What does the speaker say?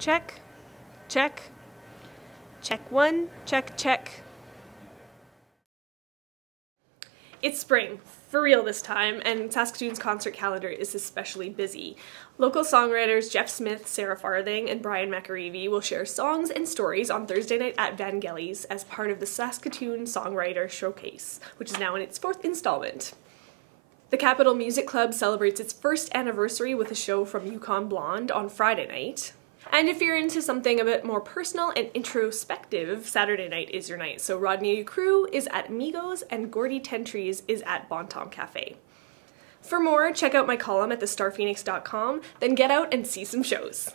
Check, check, check one, check, check. It's spring, for real this time, and Saskatoon's concert calendar is especially busy. Local songwriters Jeff Smith, Sarah Farthing, and Brian McKay will share songs and stories on Thursday night at Vangelis as part of the Saskatoon Songwriter Showcase, which is now in its 4th installment. The Capital Music Club celebrates its 1st anniversary with a show from Yukon Blonde on Friday night. And if you're into something a bit more personal and introspective, Saturday night is your night. So Rodney Crew is at Amigos and Gordy Tentrees is at Bon Tom Cafe. For more, check out my column at thestarphoenix.com, then get out and see some shows.